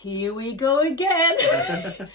Here we go again.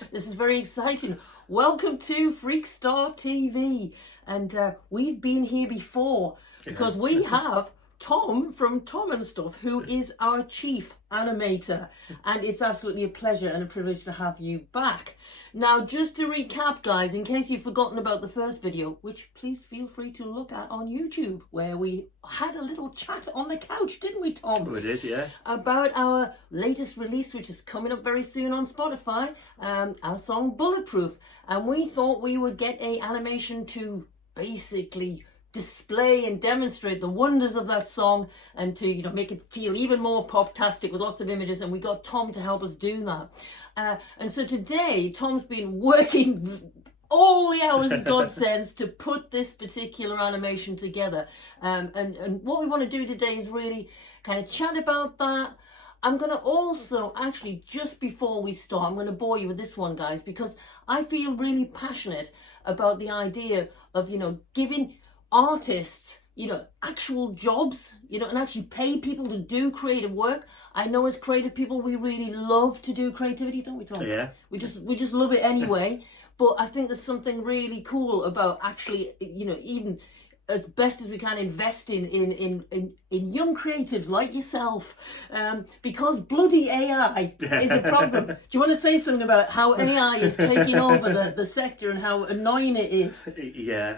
This is very exciting. Welcome to Freekstar TV. And we've been here before because we have Thom from Thom and Stuff, who is our chief animator. And it's absolutely a pleasure and a privilege to have you back. Now, just to recap, guys, in case you've forgotten about the first video, which please feel free to look at on YouTube, where we had a little chat on the couch, didn't we, Thom? We did, yeah. About our latest release, which is coming up very soon on Spotify, our song Bulletproof. And we thought we would get an animation to basically display and demonstrate the wonders of that song and to, you know, make it feel even more pop-tastic with lots of images, and we got Thom to help us do that. And so today Thom's been working all the hours of God sends to put this particular animation together, and what we want to do today is really kind of chat about that. I'm going to also, actually, just before we start, I'm going to bore you with this one, guys, because I feel really passionate about the idea of, you know, giving artists, you know, actual jobs, you know, and actually pay people to do creative work. I know as creative people, we really love to do creativity, don't we, Thom? Yeah. We just love it anyway. But I think there's something really cool about actually, you know, even as best as we can invest in young creatives like yourself, because bloody AI is a problem. Do you want to say something about how AI is taking over the sector and how annoying it is? Yeah,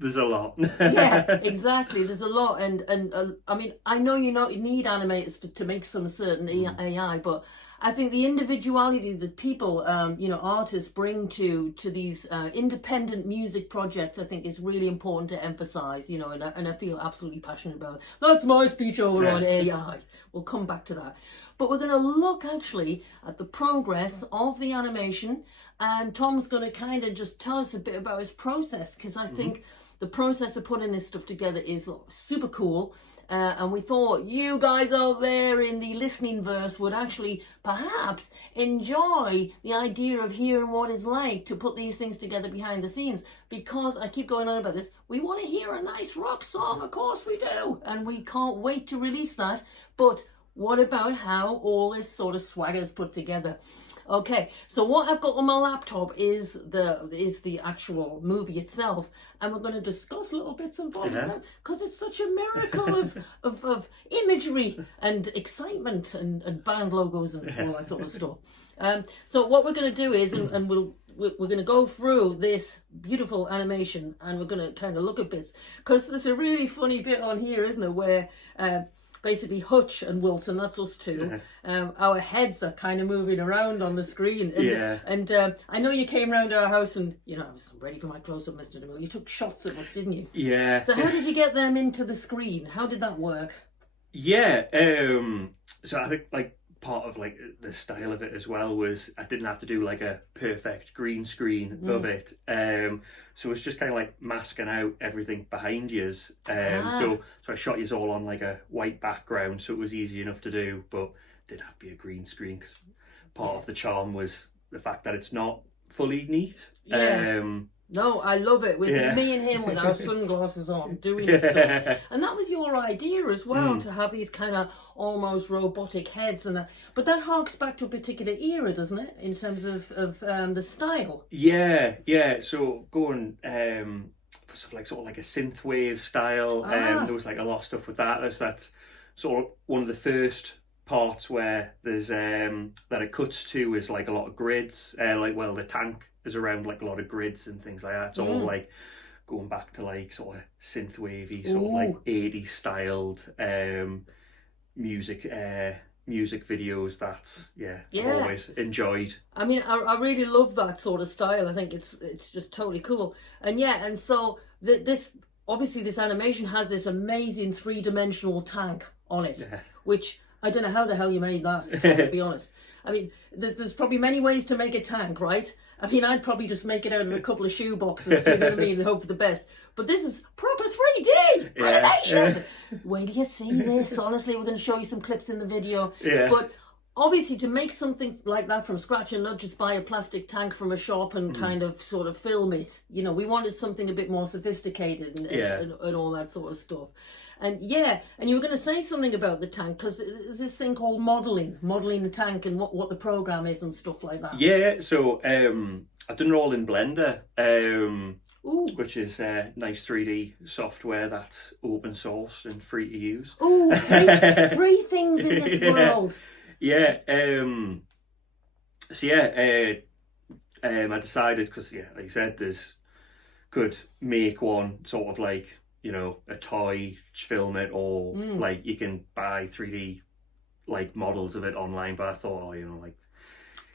there's a lot. Yeah, exactly. There's a lot, and I mean, I know you need animators to make some certain AI, but I think the individuality that people, you know, artists bring to these independent music projects, I think is really important to emphasize, you know, and I feel absolutely passionate about it. That's my speech over on AI. We'll come back to that. But we're going to look actually at the progress of the animation, and Thom's going to kind of just tell us a bit about his process, because I think the process of putting this stuff together is super cool. And we thought you guys out there in the listening verse would actually perhaps enjoy the idea of hearing what it's like to put these things together behind the scenes. Because I keep going on about this, we want to hear a nice rock song, of course we do. And we can't wait to release that. But what about how all this sort of swagger is put together? Okay, so what I've got on my laptop is the actual movie itself, and we're going to discuss little bits and bobs now, because it's such a miracle of imagery and excitement and band logos and all that sort of stuff. So what we're going to do is, and we're going to go through this beautiful animation, and we're going to kind of look at bits, because there's a really funny bit on here, isn't there, where basically Hutch and Wilson, that's us two, our heads are kind of moving around on the screen. And I know you came round our house and, you know, I was ready for my close-up, Mr. DeMille. You took shots of us, didn't you? Yeah. So how did you get them into the screen? How did that work? Yeah, so I think, like, part of, like, the style of it as well was I didn't have to do, like, a perfect green screen of it. So it's just kind of like masking out everything behind yous. So I shot yous all on, like, a white background, so it was easy enough to do, but did have to be a green screen, because part of the charm was the fact that it's not fully neat. No, I love it, with me and him with our sunglasses on doing stuff. And that was your idea as well, to have these kind of almost robotic heads and that. But that harks back to a particular era, doesn't it, in terms of the style? Yeah. So going for sort of like a synthwave style, there was like a lot of stuff with that. That's sort of one of the first parts where there's that it cuts to is like a lot of grids, the tank is around like a lot of grids and things like that. It's all like going back to like sort of synthwavey, sort of like 80s styled music videos that I've always enjoyed. I mean, I really love that sort of style. I think it's just totally cool. And so this animation has this amazing 3-dimensional tank on it, which I don't know how the hell you made that, to be honest. I mean, there's probably many ways to make a tank, right? I mean, I'd probably just make it out of a couple of shoe boxes, do you know what I mean, and hope for the best. But this is proper 3D animation. Wait till you see this. Honestly, we're going to show you some clips in the video. But obviously to make something like that from scratch and not just buy a plastic tank from a shop and kind of sort of film it, you know, we wanted something a bit more sophisticated and all that sort of stuff. And and you were going to say something about the tank, because there's this thing called modelling the tank and what the program is and stuff like that. Yeah, so I've done it all in Blender, which is nice 3D software that's open source and free to use. Ooh, free things in this world. Yeah, so I decided, because like you said, could make one sort of like, you know, a toy, film it, or like you can buy 3D like models of it online. But I thought, oh, you know, like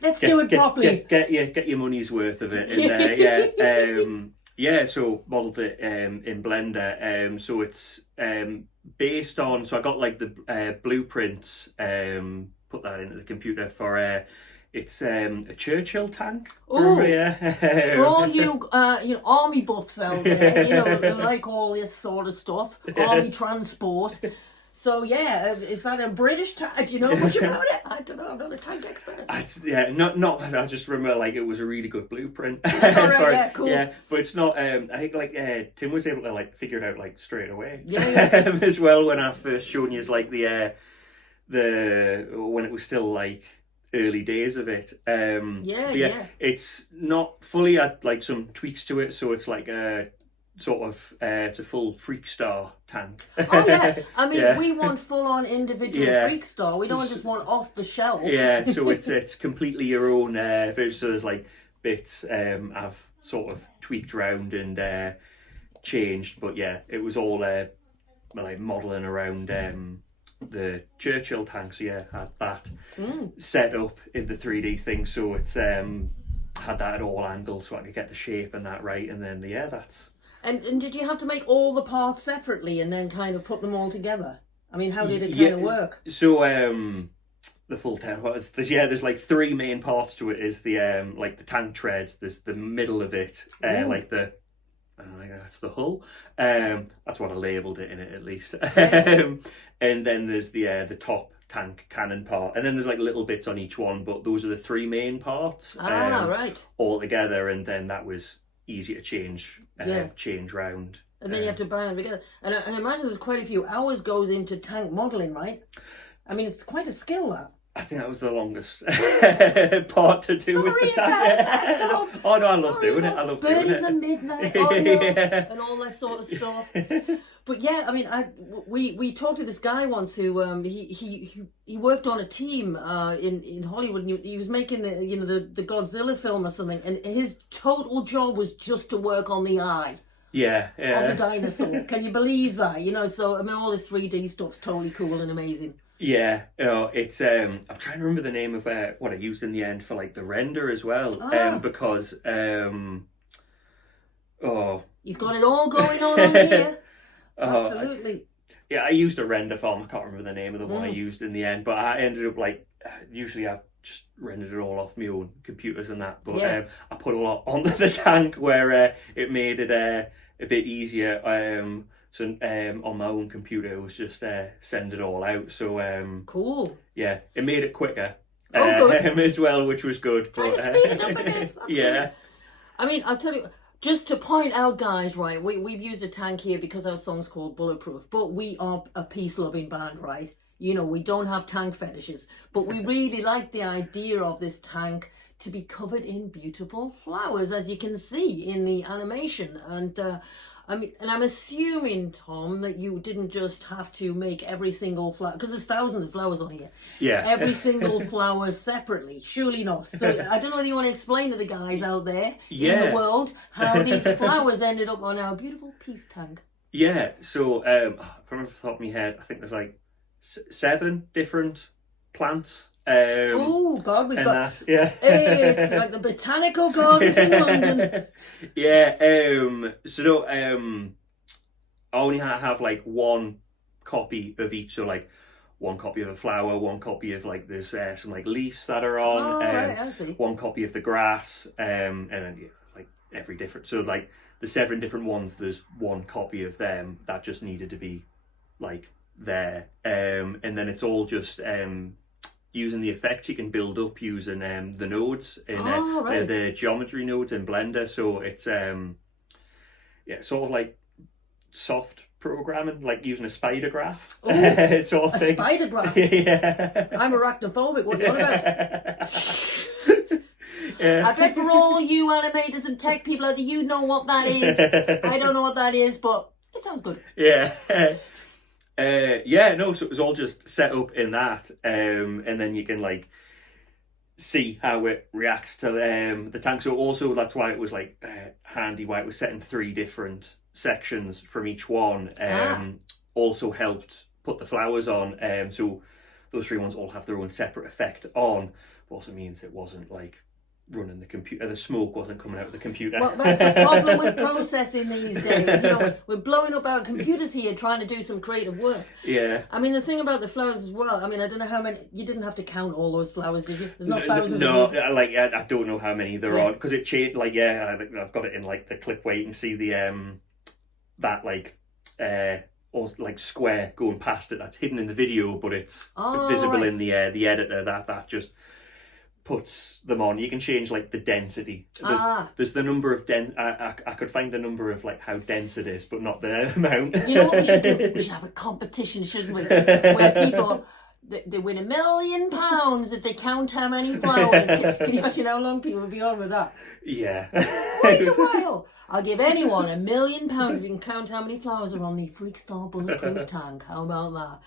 let's do it properly. Get your money's worth of it. And so modeled it in Blender. So it's based on. So I got like the blueprints. Put that into the computer for it's a Churchill tank. Oh, for all you army buffs out there, you know, who like all this sort of stuff, army transport. So is that a British tank? Do you know much about it? I don't know. I'm not a tank expert. Not. I just remember like it was a really good blueprint. Cool. Yeah, but it's not. I think like Tim was able to like figure it out like straight away. Yeah. As well, when I first shown you like the when it was still like early days of it. It's not fully. Had like some tweaks to it, so it's like a sort of it's a full Freekstar tank. Oh yeah, I mean we want full on individual Freekstar. We don't just want off the shelf. Yeah, so it's completely your own. So there's like bits I've sort of tweaked around and changed, but it was all like modelling around the Churchill tank. So had that set up in the 3D thing, so it's had that at all angles so I could get the shape and that right, and then that's. And did you have to make all the parts separately and then kind of put them all together? I mean, how did it kind of work? So the full tank, there's like three main parts to it. Is the like the tank treads, there's the middle of it, like the that's the hull. That's what I labelled it in it at least. And then there's the top tank cannon part, and then there's like little bits on each one, but those are the three main parts. Right. All together, and then that was easy to change round. And then you have to bind them together. And I imagine there's quite a few hours goes into tank modelling, right? I mean, it's quite a skill, that. I think that was the longest part to do was the tank. I love doing it. I love doing it. Burning the midnight oil and all that sort of stuff. But I mean, we talked to this guy once who he worked on a team in Hollywood, and he was making the Godzilla film or something, and his total job was just to work on the eye. Yeah. Of the dinosaur. Can you believe that? You know, so I mean, all this 3D stuff's totally cool and amazing. Yeah, it's I'm trying to remember the name of what I used in the end for like the render as well, because he's got it all going on here. Absolutely. I used a render farm. I can't remember the name of the one I used in the end, but I ended up like usually I've just rendered it all off my own computers and that, but I put a lot onto the tank where it made it a bit easier. So on my own computer, it was just send it all out. So cool. Yeah, it made it quicker. Good. As well, which was good. Trying to speed it up a bit. That's good. I mean, I'll tell you, just to point out, guys, right? We've used a tank here because our song's called Bulletproof, but we are a peace-loving band, right? You know, we don't have tank fetishes, but we really like the idea of this tank to be covered in beautiful flowers, as you can see in the animation. And I mean, and I'm assuming, Thom, that you didn't just have to make every single flower, because there's thousands of flowers on here. Yeah. Every single flower separately. Surely not. So I don't know whether you want to explain to the guys out there in the world how these flowers ended up on our beautiful peace tank. Yeah. So from the top of my head, I think there's like 7 different plants. Oh God, we've got it's like the botanical gardens in London. So I only have like one copy of each. So like one copy of a flower, one copy of like there's some like leaves that are on. Right, I see. One copy of the grass, and then like every different. So like the 7 different ones, there's one copy of them that just needed to be like there, and then it's all just using the effects you can build up using the nodes in right. the geometry nodes in Blender. So it's sort of like soft programming, like using a spider graph sort of a thing. Spider graph. Yeah. I'm arachnophobic. What are you on about? Yeah. I bet for all you animators and tech people out there, you know what that is. I don't know what that is, but it sounds good. Yeah. No, so it was all just set up in that, and then you can like see how it reacts to the tank. So also that's why it was like handy why it was set in 3 different sections from each one. Also helped put the flowers on. So those 3 ones all have their own separate effect on. But also means it wasn't like running the computer. The smoke wasn't coming out of the computer. Well, that's the problem with processing these days. You know, we're blowing up our computers here trying to do some creative work. Yeah. I mean, the thing about the flowers as well. I mean, I don't know how many. You didn't have to count all those flowers, did you? There's not thousands. No, of them. like I don't know how many there are because it changed. Like I've got it in like the clip where you can see the that like or like square going past it. That's hidden in the video, but it's visible in the editor. That just puts them on. You can change like the density. There's the number of I could find the number of like how dense it is, but not the amount. You know what we should do? We should have a competition, shouldn't we? Where people they win £1 million if they count how many flowers. Can you imagine how long people would be on with that? Yeah. Wait a while. I'll give anyone £1 million if you can count how many flowers are on the Freekstar Bulletproof tank. How about that?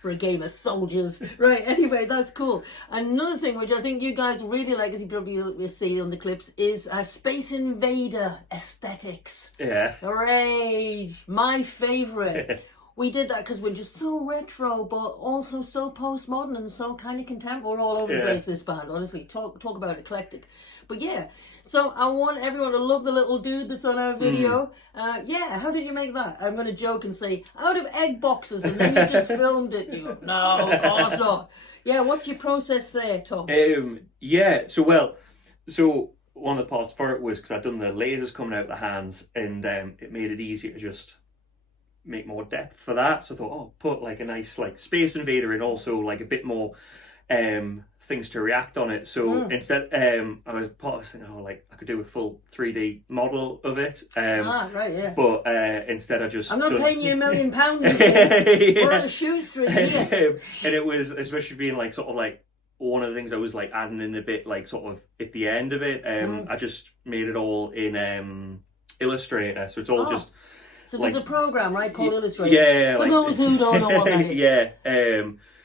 For a game of soldiers. Right, anyway, that's cool. Another thing which I think you guys really like, as you probably will see on the clips, is Space Invader aesthetics. Yeah. Hooray! My favourite. We did that because we're just so retro, but also so postmodern and so kind of contemporary. We're all over the place, this band, honestly. Talk about eclectic. But yeah, so I want everyone to love the little dude that's on our video. How did you make that? I'm going to joke and say, out of egg boxes, and then you just filmed it. You go, no, of course not. Yeah, what's your process there, Thom? So one of the parts for it was because I'd done the lasers coming out the hands, and it made it easier to just make more depth for that. So I thought, put like a nice like Space Invader in, also like a bit more things to react on it. So instead, I was thinking, like I could do a full 3D model of it. But instead, I just I'm not paying you £1 million. We're on a shoestring here. And it was especially being like sort of like one of the things I was like adding in a bit like sort of at the end of it. I just made it all in Illustrator, so it's all just. So there's a program, right, called Illustrator. Yeah. For those who don't know what that is. Yeah.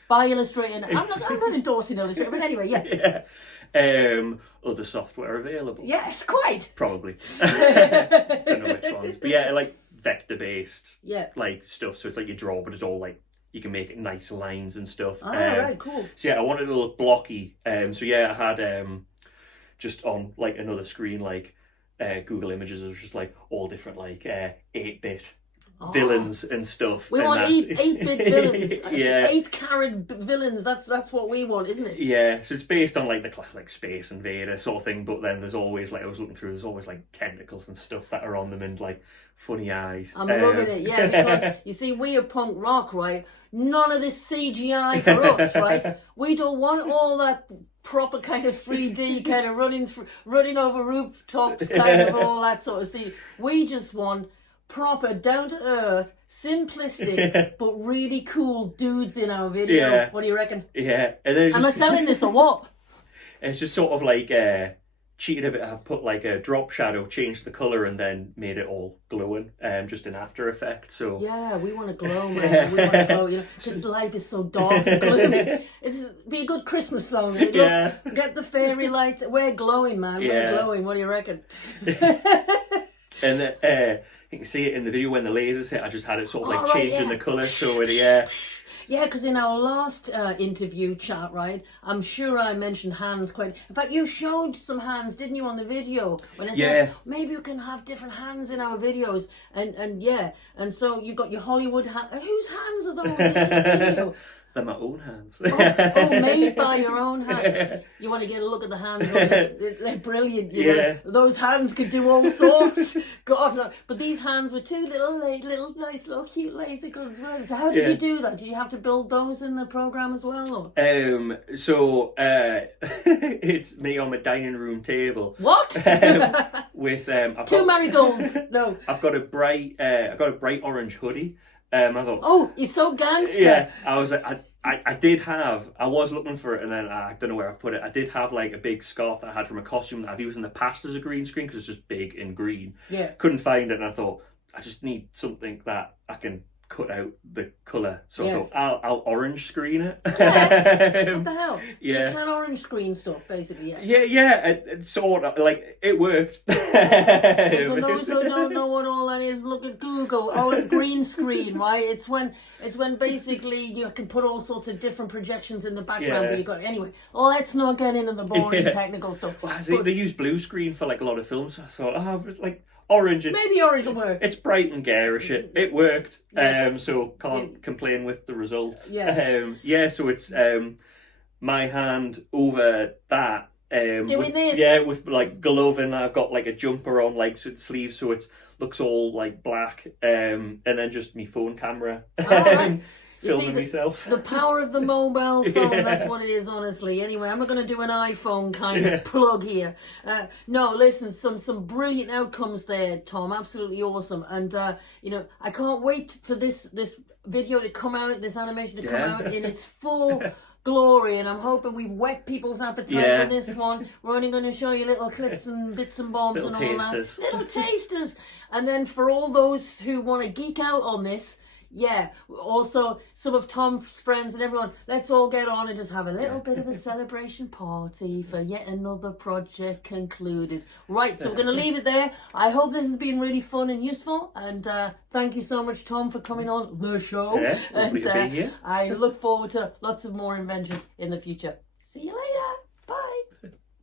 By Illustrator. I'm not endorsing Illustrator, but anyway, yeah. Other software available. Yes, quite. Probably. Don't know which ones. But yeah, like vector-based like stuff. So it's like you draw, but it's all like, you can make it nice lines and stuff. Right, cool. So yeah, I wanted it to look blocky. So yeah, I had just on like another screen, like Google Images, it was just like all different like 8-bit villains and stuff. We want 8-bit villains. 8-carat villains. That's what we want, isn't it? Yeah. So it's based on like the like Space Invader sort of thing, but then there's always like, I was looking through, there's always like tentacles and stuff that are on them and like funny eyes. I'm loving it, yeah, because you see, we are punk rock, right? None of this CGI for us, right? We don't want all that proper kind of 3D kind of running over rooftops, kind of all that sort of scene. We just want proper, down to earth, simplistic, but really cool dudes in our video. Yeah. What do you reckon? Yeah. And am I selling this or what? It's just sort of like cheated a bit. I've put like a drop shadow, changed the colour, and then made it all glowing, just in After Effects. So yeah, we want to glow, man. We want to glow. You know, just life is so dark and gloomy. It's be a good Christmas song. You know? Get the fairy lights. We're glowing, man. We're glowing. What do you reckon? And you can see it in the video when the lasers hit. I just had it sort of like changing the colour. So yeah, because in our last interview chat, right, I'm sure I mentioned hands quite. In fact, you showed some hands, didn't you, on the video? When I said, maybe you can have different hands in our videos. And so you've got your Hollywood hands. Whose hands are those in this video? They're my own hands. Made by your own hand. You want to get a look at the hands? They're brilliant. You know? Those hands could do all sorts. God, no. But these hands were two nice little cute laser guns. So how did you do that? Did you have to build those in the program as well? Or? So it's me on my dining room table. What? With two marigolds. No. I've got a bright orange hoodie. I thought, oh, you're so gangster. Yeah, I was like, I was looking for it, and then I don't know where I've put it. I did have like a big scarf that I had from a costume that I've used in the past as a green screen because it's just big and green. Yeah. Couldn't find it, and I thought I just need something that I can cut out the colour. So I thought I'll orange screen it. Yeah. What the hell? So you can orange screen stuff, basically. Yeah. It sort of like it worked. And for those who don't know what all that is, look at Google. Oh, green screen, right? It's when basically you can put all sorts of different projections in the background. But you got anyway. Let's not get into the boring technical stuff. Well, they use blue screen for like a lot of films. So I thought, like. Orange. Maybe orange will work. It's bright and garish. It worked. So can't complain with the results. Yes. So it's my hand over that. Doing this. Yeah, with like glove, and I've got like a jumper on, like sleeves, so it looks all like black. And then just my phone camera. Right. Filming myself. The power of the mobile phone, that's what it is, honestly. Anyway, I'm not going to do an iPhone kind of plug here. No, listen, some brilliant outcomes there, Thom. Absolutely awesome. And, I can't wait for this video to come out, this animation to come out in its full glory. And I'm hoping we've whet people's appetite with this one. We're only going to show you little clips and bits and bombs and all that. Little tasters. And then for all those who want to geek out on this, also some of Thom's friends and everyone, let's all get on and just have a little bit of a celebration party for yet another project concluded. Right, so we're going to leave it there. I hope this has been really fun and useful, and thank you so much, Thom, for coming on the show. Lovely to be here. I look forward to lots of more adventures in the future. See you later.